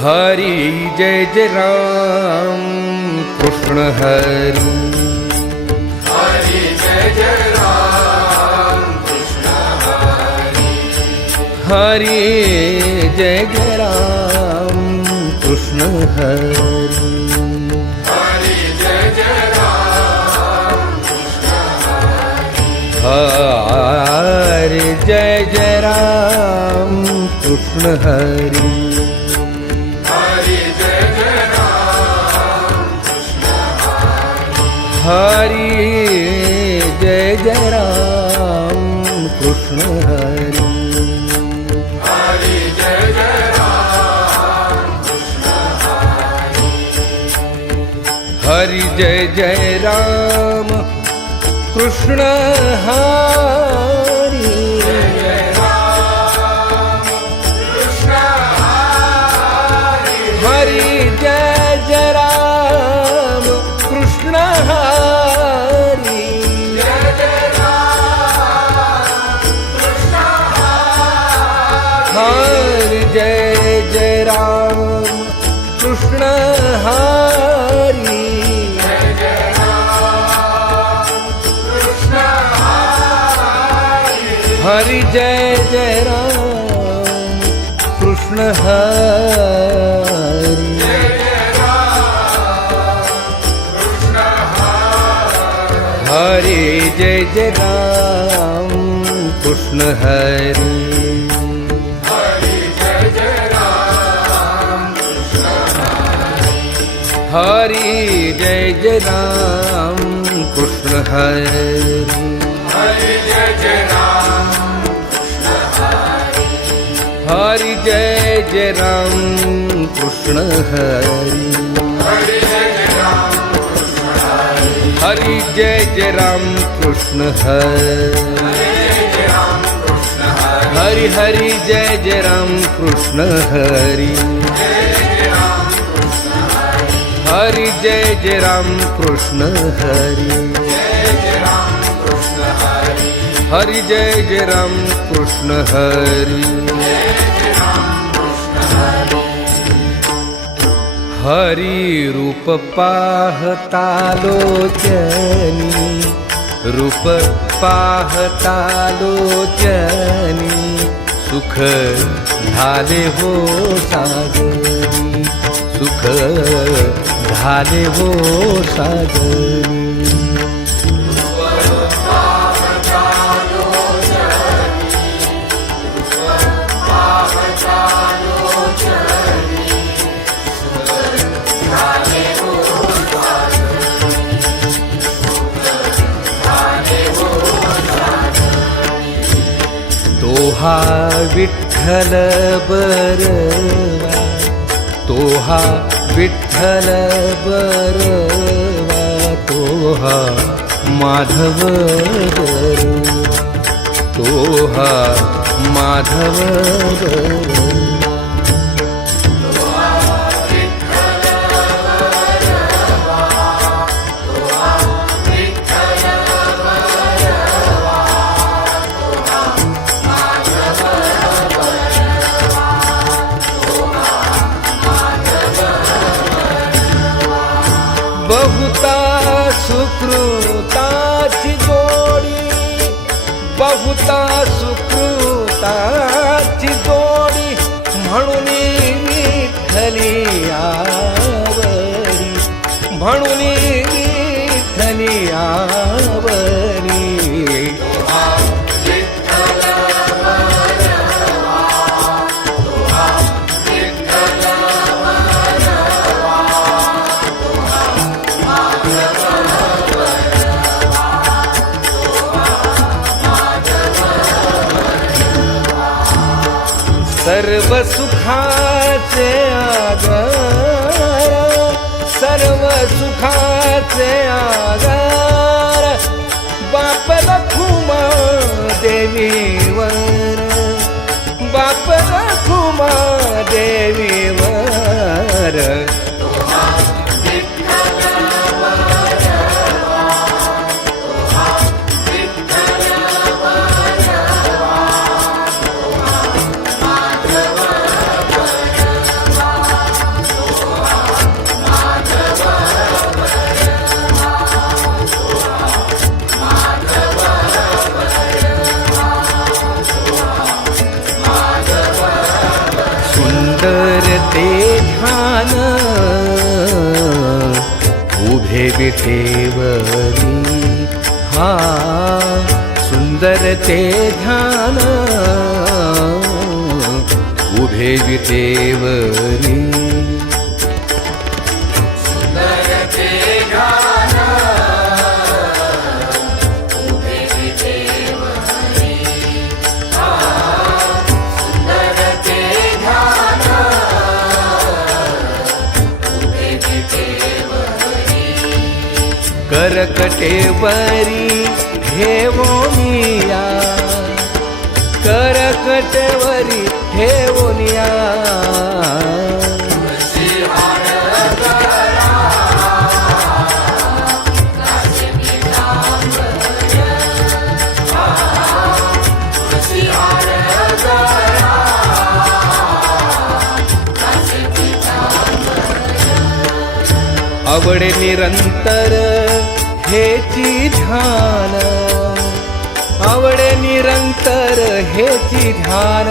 हरी जय जय राम कृष्ण हरी। हरी जय जय राम कृष्ण हरी। हरी जय जय राम कृष्ण हरी। हरी जय जय राम कृष्ण हरी। हरि जय जय राम कृष्ण हरि। हरि जय जय राम कृष्ण हरि। हरि जय जय राम कृष्ण हरि। हरि जय जय राम कृष्ण हरि। हरि जय जय राम कृष्ण हरि। जय जय राम कृष्ण हरि। हरि जय जय राम कृष्ण हरि। जय जय राम कृष्ण हरि। हरि जय जय राम कृष्ण हरि। हरि जय जय राम कृष्ण हरि। हरि जय जय राम कृष्ण हरि। हरि जय जय राम कृष्ण हरि। हरि जय जय राम कृष्ण हरि। हरि जय जय राम कृष्ण हरि। हरि जय जय राम कृष्ण हरि। हरि जय जय राम कृष्ण हरि। हरि जय जय राम कृष्ण हरि। हरि जय जय राम कृष्ण हरि। हरि रूप पाहता लोचनी। रूप पाहता लोचनी। सुख झाले हो सागरी। सुख झाले हो सागरी। तोहा विठ्ठल बरवा। तोहा विठ्ठल बरवा। तोहा माधव बरवा। तोहा माधव बरवा। बहुता सुकृताची जोडी। बहुता सुकृताची जोडी। म्हणून विठ्ठली आवडी। म्हणून विठ्ठली आवडी। सर्व सुखाचे आधार। सर्व सुखाचे आधार। बाप रखुमा देवीवर। बाप रखुमा देवीवर। विटेवरी हा सुंदर ते ध्यान उभे विटेवरी करकटेवरी ठेवोनिया करकटेवरी ठेवोनिया आवडे निरंतर हेची ध्यान आवडे निरंतर हेची ध्यान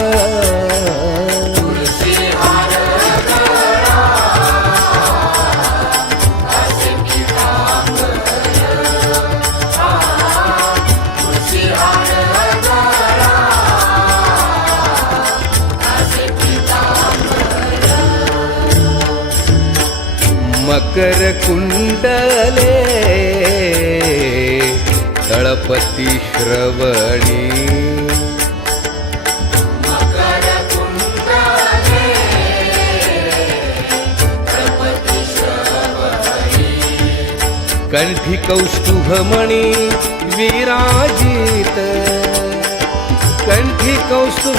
मकर कुंडले तळपती श्रवणी कंठी कौस्तुभमणी विराजित कंठी कौस्तुभ